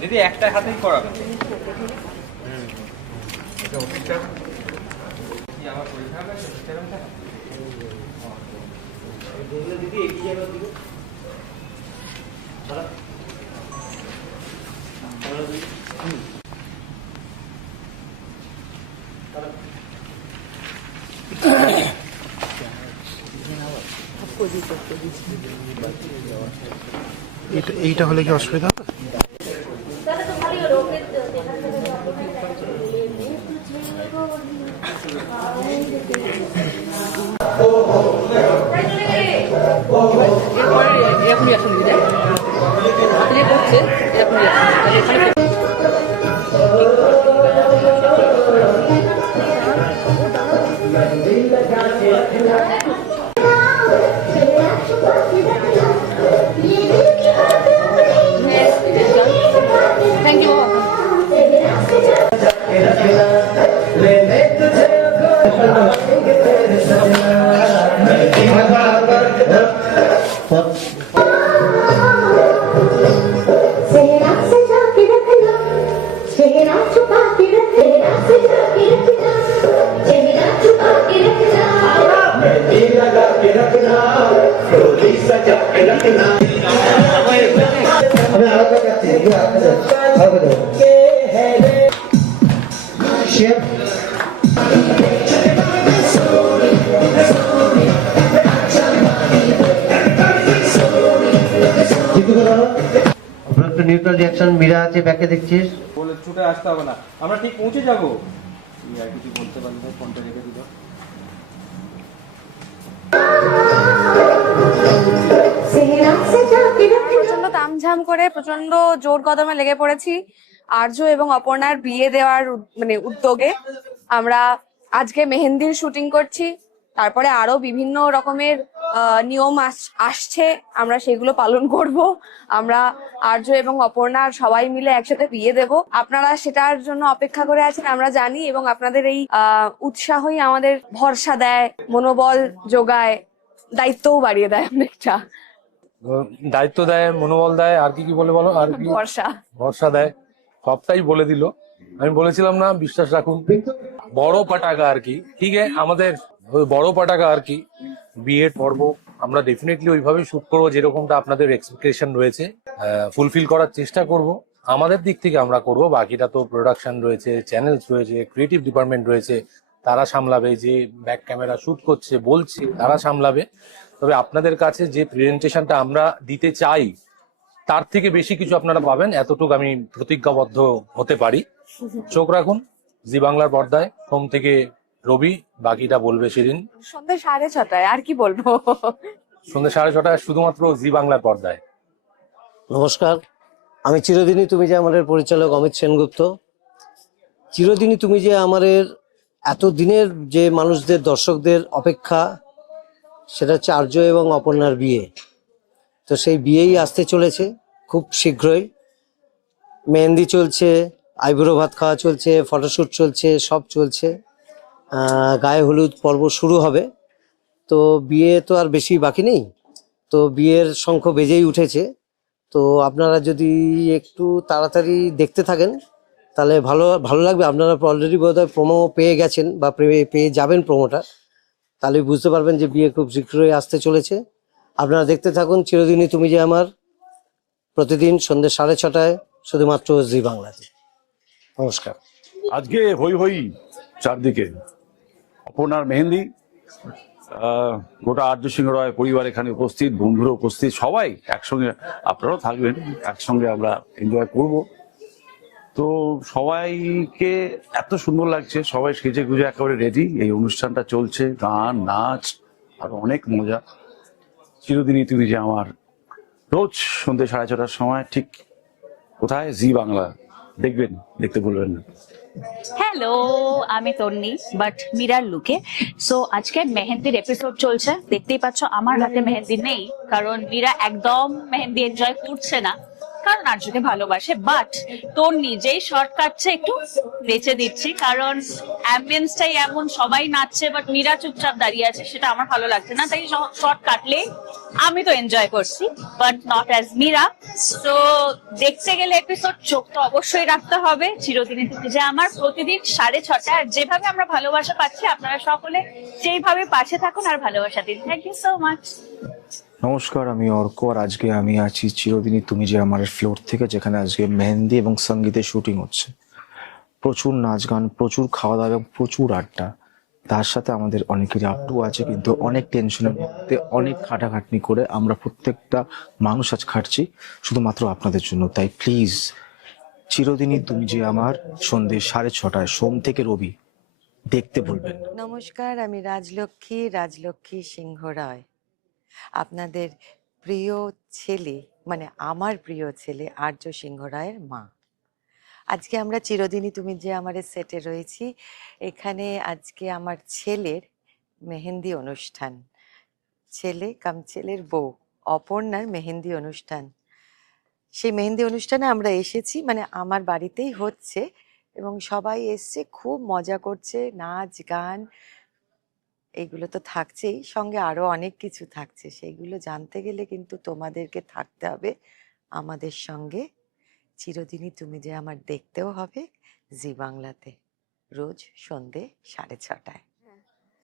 দিদি একটা হাতেই করাবেন। দিদি এগিয়ে যাবে দিকে। এইটা হলে কি অসুবিধা হবে? এরকমই আসুন বিদায় প্লে করছে এরকমই আসুন। Thank you. Neutral reaction Meera আছে ব্যাকে দেখছিস বলে ছুটে আসতে হবে না, আমরা ঠিক পৌঁছে যাবো। আর কিছু বলতে পারলে ফোনটা রেখে দিল। প্রচন্ড তামঝাম করে প্রচন্ড জোর কদমে লেগে পড়েছি আরজু এবং অপর্ণার বিয়ে দেওয়ার উদ্যোগে। আমরা আজকে মেহেন্দির শুটিং করছি, তারপরে আরো বিভিন্ন রকমের নিয়ম আসছে, আমরা সেগুলো পালন করব। আমরা আরজু এবং অপর্ণার সবাই মিলে একসাথে বিয়ে দেব। আপনারা সেটার জন্য অপেক্ষা করে আছেন আমরা জানি, এবং আপনাদের এই উৎসাহই আমাদের ভরসা দেয়, মনোবল যোগায়, দায়িত্বও বাড়িয়ে দেয় অনেকটা। দায়িত্ব দেয়, মনোবল দেয়, আর কি কি বলে বলো, আর কি ভরসা দেয়, সবটাই বলে দিল। আমি বলেছিলাম না বিশ্বাস রাখুন, বড় পাটাকা আর কি। ঠিক আছে, আমাদের বড় পাটাকা আর কি বিয়ের পর্ব আমরা ডেফিনেটলি ওইভাবেই শুট করবো যেরকমটা আপনাদের এক্সপেকটেশন রয়েছে, ফুলফিল করার চেষ্টা করব। আমাদের দিক থেকে আমরা করব, বাকিটা তো প্রোডাকশন রয়েছে, চ্যানেলস রয়েছে, ক্রিয়েটিভ ডিপার্টমেন্ট রয়েছে, তারা সামলাবে। যে ব্যাক ক্যামেরা শুট করছে বলছে তারা সামলাবে। তবে আপনাদের কাছে যে প্রেজেন্টেশনটা আমরা দিতে চাই তার থেকে বেশি কিছু আপনারা পাবেন, এতটুকু আমি প্রতিজ্ঞাবদ্ধ হতে পারি। চোখ রাখুন জি বাংলার পর্দায়, সোম থেকে রবি, বাকিটা বলবে সেদিন সন্ধ্যে 6:30, আর কি বলবো। সন্ধ্যে 6:30 শুধুমাত্র জি বাংলার পর্দায়। নমস্কার, আমি চিরদিনই তুমি যে আমাদের পরিচালক অমিত সেনগুপ্ত। চিরদিনই তুমি যে আমাদের এত দিনের যে মানুষদের দর্শকদের অপেক্ষা, সেটা হচ্ছে আর্য এবং অপর্ণার বিয়ে। তো সেই বিয়েই আসতে চলেছে খুব শীঘ্রই। মেহেন্দি চলছে, আইবুড়ো ভাত খাওয়া চলছে, ফটোশ্যুট চলছে, সব চলছে। গায়ে হলুদ পর্ব শুরু হবে। তো বিয়ে তো আর বেশি বাকি নেই, তো বিয়ের শঙ্খ বেজেই উঠেছে। তো আপনারা যদি একটু তাড়াতাড়ি দেখতে থাকেন তাহলে ভালো লাগবে। আপনারা অলরেডি বোধহয় প্রোমো পেয়ে গেছেন বা পেয়ে যাবেন প্রোমোটা, তাহলে বুঝতে পারবেন যে বিয়ে খুব শীঘ্রই আসতে চলেছে। আপনারা দেখতে থাকুন চিরদিনই তুমি যে আমার, প্রতিদিন সন্ধ্যে 6:30 শুধুমাত্র জি বাংলাতে। নমস্কার। আজকে হই হই চারদিকে, অপর্ণার মেহেন্দি, গোটা আর্য সিংহ রায় পরিবার এখানে উপস্থিত, বন্ধুরা উপস্থিত, সবাই একসঙ্গে, আপনারাও থাকবেন, একসঙ্গে আমরা এনজয় করব। তো সবাইকে এত সুন্দর লাগছে, সবাই সেজে গুজে একেবারে রেডি। এই অনুষ্ঠানটা চলছে, গান নাচ আর অনেক মজা। চিরদিনই তুমি যে আমার, রোজ সন্ধ্যে 6:30 সময়, ঠিক কোথায়? জি বাংলা। দেখবেন, দেখতে ভুলবেন না। হ্যালো, আমি তন্নি, বাট মীরার লুকে। সো আজকে মেহেন্দির এপিসোড চলছে, দেখতেই পাচ্ছ আমার হাতে মেহেন্দি নেই, কারণ মীরা একদম মেহেন্দি এনজয় করছে না, কারণ আর্যকে ভালোবাসে। বাট তোর নিজেই শর্ট কাটছে, একটু নেচে দিচ্ছি, কারণ অ্যাম্বিয়েন্সটাই এমন, সবাই নাচছে বাট মীরা চুপচাপ দাঁড়িয়ে আছে, সেটা আমার ভালো লাগছে না। তাই শর্ট কাটলে আমি তো এনজয় করছি, বাট নট অ্যাজ মীরা। তো দেখতে গেলে এপিসোড চোখ তো অবশ্যই রাখতে হবে। চিরদিনই তুমি যে আমার, প্রতিদিন 6:30, আর যেভাবে আমরা ভালোবাসা পাচ্ছি আপনারা সকলে সেইভাবে পাশে থাকুন আর ভালোবাসা দিন। Thank you so much. নমস্কার, আমি অর্ক, আর আজকে আমি আছি চিরদিনই তুমি যে আমার ফ্লোর থেকে, যেখানে আজকে মেহেন্দি এবং সঙ্গীতের শুটিং হচ্ছে। প্রচুর নাচ গান, প্রচুর খাওয়া দাওয়া এবং প্রচুর আড্ডা। তার সাথে আমাদের অনেকেরই আপটু আছে, কিন্তু অনেক টেনশনের মধ্যে, অনেক খাটাখাটনি করে আমরা প্রত্যেকটা মানুষ আজ খাটছি শুধুমাত্র আপনাদের জন্য। তাই প্লিজ চিরদিনই তুমি যে আমার সন্ধ্যে 6:30 সোম থেকে রবি দেখতে ভুলবেন না। নমস্কার, আমি রাজলক্ষ্মী সিংহ রায়, আপনাদের প্রিয় ছেলে, মানে আমার প্রিয় ছেলে আর্য সিংহ রায়ের মা। আজকে আমরা চিরদিনই তুমি যে আমার সেটে রয়েছি। এখানে আজকে আমার ছেলের মেহেন্দি অনুষ্ঠান, ছেলে কাম ছেলের বউ অপর্ণার মেহেন্দি অনুষ্ঠান। সেই মেহেন্দি অনুষ্ঠানে আমরা এসেছি, মানে আমার বাড়িতেই হচ্ছে, এবং সবাই এসছে, খুব মজা করছে, নাচ গান এগুলো তো থাকছেই, সঙ্গে আরো অনেক কিছু থাকছে। সেইগুলো জানতে গেলে কিন্তু তোমাদেরকে থাকতে হবে আমাদের সঙ্গে। চিরদিনই তুমি যে আমার দেখতেও হবে জি বাংলাতে, রোজ সন্ধে 6:30।